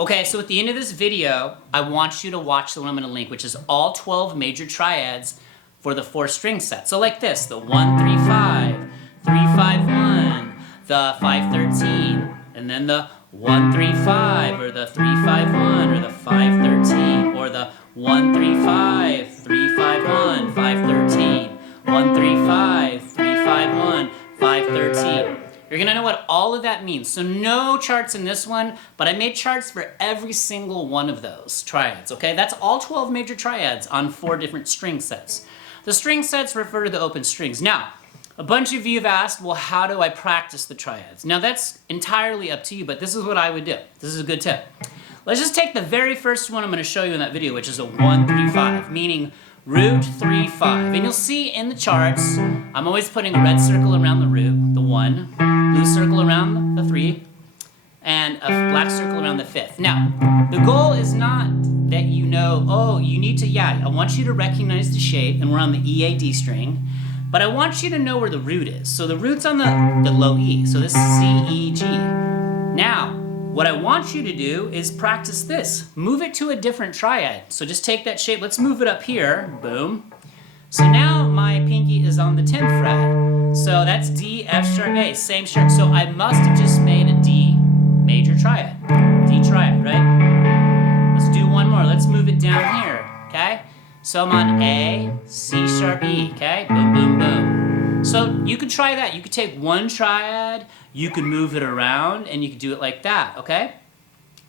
Okay, so at the end of this video, I want you to watch the one I'm going to link, which is all 12 major triads for the 4 string set. So like this, the 1, 3, 5, 3, 5, 1, the 5, 13, and then the 1, 3, 5, or the 3, 5, 1, or the 5, 13, or the 1, 3, 5, 3, 5, 1, 5, 13, 1, 3, 5, 3, 5, 1, 5, 13. You're going to know what all of that means. So no charts in this one, but I made charts for every single one of those triads, okay? That's all 12 major triads on 4 different string sets. The string sets refer to the open strings. Now, a bunch of you have asked, well, how do I practice the triads? Now, that's entirely up to you, but this is what I would do. This is a good tip. Let's just take the very first one I'm going to show you in that video, which is a 1, 3, 5, meaning root 3, 5. And you'll see in the charts, I'm always putting a red circle around the root, the 1, blue circle around the 3, and a black circle around the 5th. Now, the goal is not that you know, oh, you need to, I want you to recognize the shape, and we're on the E, A, D string, but I want you to know where the root is. So the root's on the low E, so this is C, E, G. Now, what I want you to do is practice this. Move it to a different triad. So just take that shape, let's move it up here, boom. So now my pinky is on the 10th fret. So that's D, F sharp, A, same sharp. So I must have just made a D major triad. D triad, right? Let's do one more. Let's move it down here, okay? So I'm on A, C sharp, E, okay? Boom, boom, boom. So you could try that. You could take one triad, you could move it around, and you could do it like that, okay?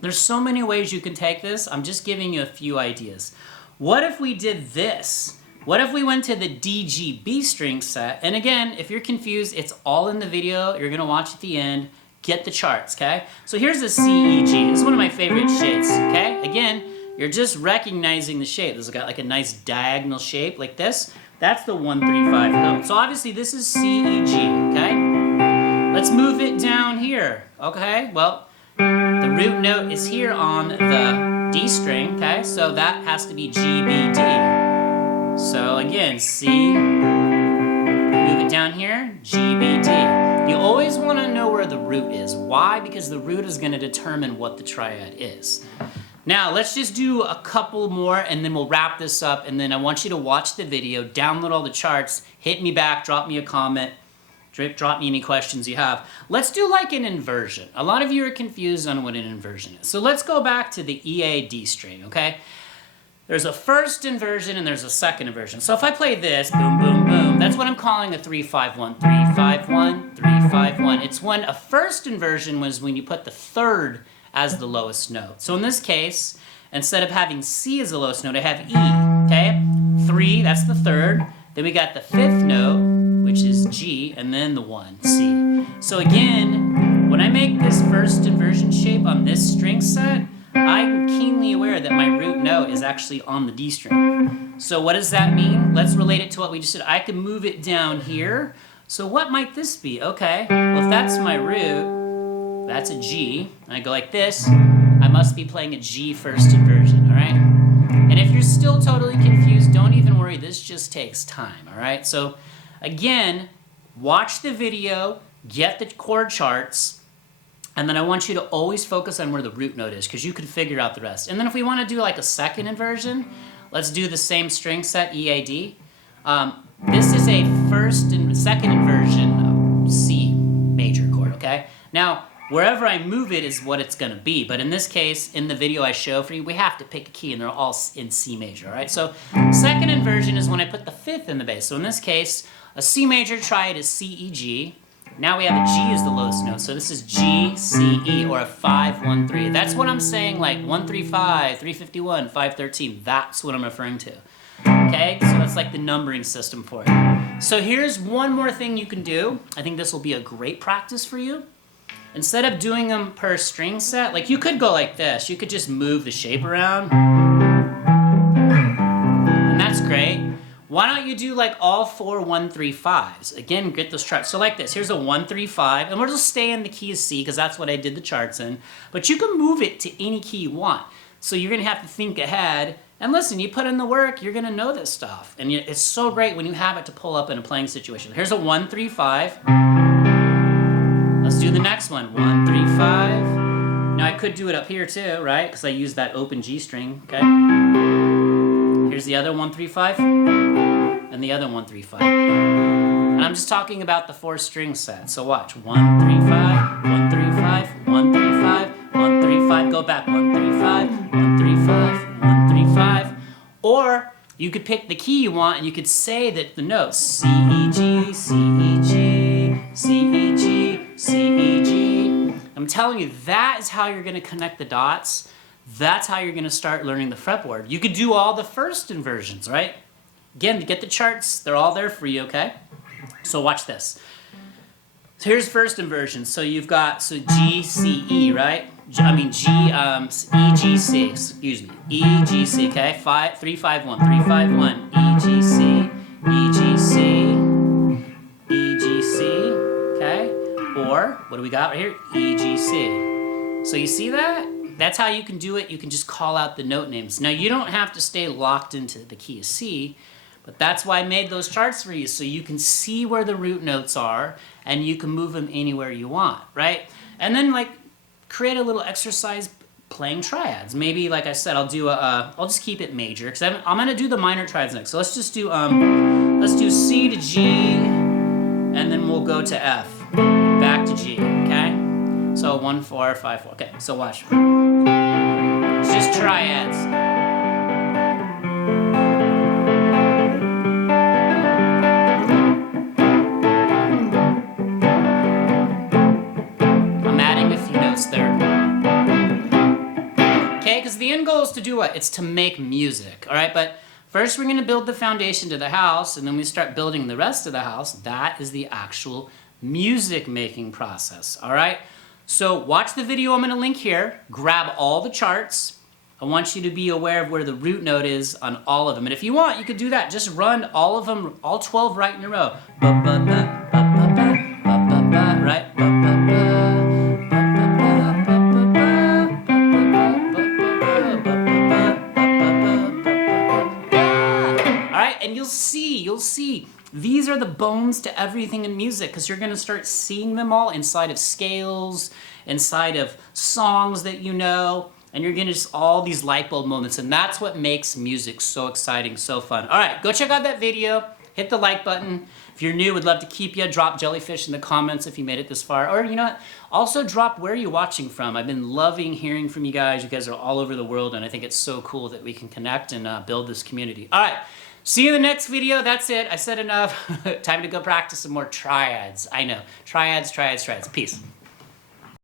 There's so many ways you can take this. I'm just giving you a few ideas. What if we did this? What if we went to the D, G, B string set? And again, if you're confused, it's all in the video. You're gonna watch at the end. Get the charts, okay? So here's the C, E, G. This is one of my favorite shapes, okay? Again, you're just recognizing the shape. This has got like a nice diagonal shape like this. That's the 1, 3, 5 note. So obviously this is C, E, G, okay? Let's move it down here, okay? Well, the root note is here on the D string, okay? So that has to be G, B, D. So again, C, move it down here, G, B, D. You always want to know where the root is. Why? Because the root is going to determine what the triad is. Now, let's just do a couple more and then we'll wrap this up, and then I want you to watch the video, download all the charts, hit me back, drop me a comment, drop me any questions you have. Let's do like an inversion. A lot of you are confused on what an inversion is. So let's go back to the E, A, D string, okay? There's a first inversion and there's a second inversion. So if I play this, boom, boom, boom, that's what I'm calling a 3, 5, 1, 3, 5, 1, 3, 5, 1. It's when a first inversion was when you put the third as the lowest note. So in this case, instead of having C as the lowest note, I have E, okay? 3, that's the third. Then we got the 5th note, which is G, and then the 1, C. So again, when I make this first inversion shape on this string set, I'm keenly aware that my root note is actually on the D string. So what does that mean? Let's relate it to what we just did. I can move it down here. So what might this be? Okay, well if that's my root, that's a G, and I go like this, I must be playing a G first inversion, all right? And if you're still totally confused, don't even worry, this just takes time, all right? So again, watch the video, get the chord charts, and then I want you to always focus on where the root note is, because you can figure out the rest. And then if we want to do like a second inversion, let's do the same string set, E, A, D. This is a first and second inversion of C major chord, okay? Now, wherever I move it is what it's going to be. But in this case, in the video I show for you, we have to pick a key, and they're all in C major, all right? So second inversion is when I put the 5th in the bass. So in this case, a C major triad is C, E, G. Now we have a G as the lowest note. So this is G, C, E, or a 5, 1, 3. That's what I'm saying, like 1, 3, 5, 351, 5, 13. That's what I'm referring to. Okay, so that's like the numbering system for it. So here's one more thing you can do. I think this will be a great practice for you. Instead of doing them per string set, like you could go like this. You could just move the shape around. And that's great. Why don't you do like all 4 1, 3, 5s? Again, get those charts. So like this, here's a 1, 3, 5, and we'll just stay in the key of C because that's what I did the charts in. But you can move it to any key you want. So you're gonna have to think ahead. And listen, you put in the work, you're gonna know this stuff. And it's so great when you have it to pull up in a playing situation. Here's a 1, 3, 5. Let's do the next one. 1, 3, 5. Now I could do it up here too, right? Because I use that open G string, okay? Here's the other 1, 3, 5, and the other 1, 3, 5. And I'm just talking about the 4 string set. So watch, 1, 3, 5, 1, 3, 5, 1, 3, 5, 1, 3, 5, go back, 1, 3, 5, 1, 3, 5, 1, 3, 5. Or you could pick the key you want and you could say that the notes C, E, G, C, E, G, C, E, G, C, E, G. I'm telling you, that is how you're going to connect the dots. That's how you're going to start learning the fretboard. You could do all the first inversions, right? Again, get the charts. They're all there for you, okay? So watch this. So here's first inversion. So you've got, G, C, E, right? E, G, C, excuse me. E, G, C, okay? 5, 3, 5, 1, 3, 5, 1. E, G, C, E, G, C, E, G, C, okay? Or, what do we got right here? E, G, C. So you see that? That's how you can do it. You can just call out the note names. Now, you don't have to stay locked into the key of C, but that's why I made those charts for you, so you can see where the root notes are, and you can move them anywhere you want, right? And then, like, create a little exercise playing triads. Maybe, like I said, I'll just keep it major, because I'm gonna do the minor triads next. So let's just do, let's do C to G, and then we'll go to F, back to G, okay? So 1, 4, 5, 4. Okay, so watch. It's just triads. I'm adding a few notes there. Okay, because the end goal is to do what? It's to make music, all right? But first we're going to build the foundation to the house, and then we start building the rest of the house. That is the actual music making process, all right? So watch the video I'm going to link here, grab all the charts. I want you to be aware of where the root note is on all of them. And if you want, you could do that. Just run all of them, all 12 right in a row. Right? All right, and you'll see. These are the bones to everything in music, because you're going to start seeing them all inside of scales, inside of songs that you know, and you're going to just all these light bulb moments, and that's what makes music so exciting, so fun. All right, go check out that video. Hit the like button. If you're new, would love to keep you. Drop jellyfish in the comments if you made it this far. Or, you know what? Also drop where you're watching from. I've been loving hearing from you guys. You guys are all over the world, and I think it's so cool that we can connect and build this community. All right. See you in the next video. That's it. I said enough. Time to go practice some more triads. I know. Triads. Peace.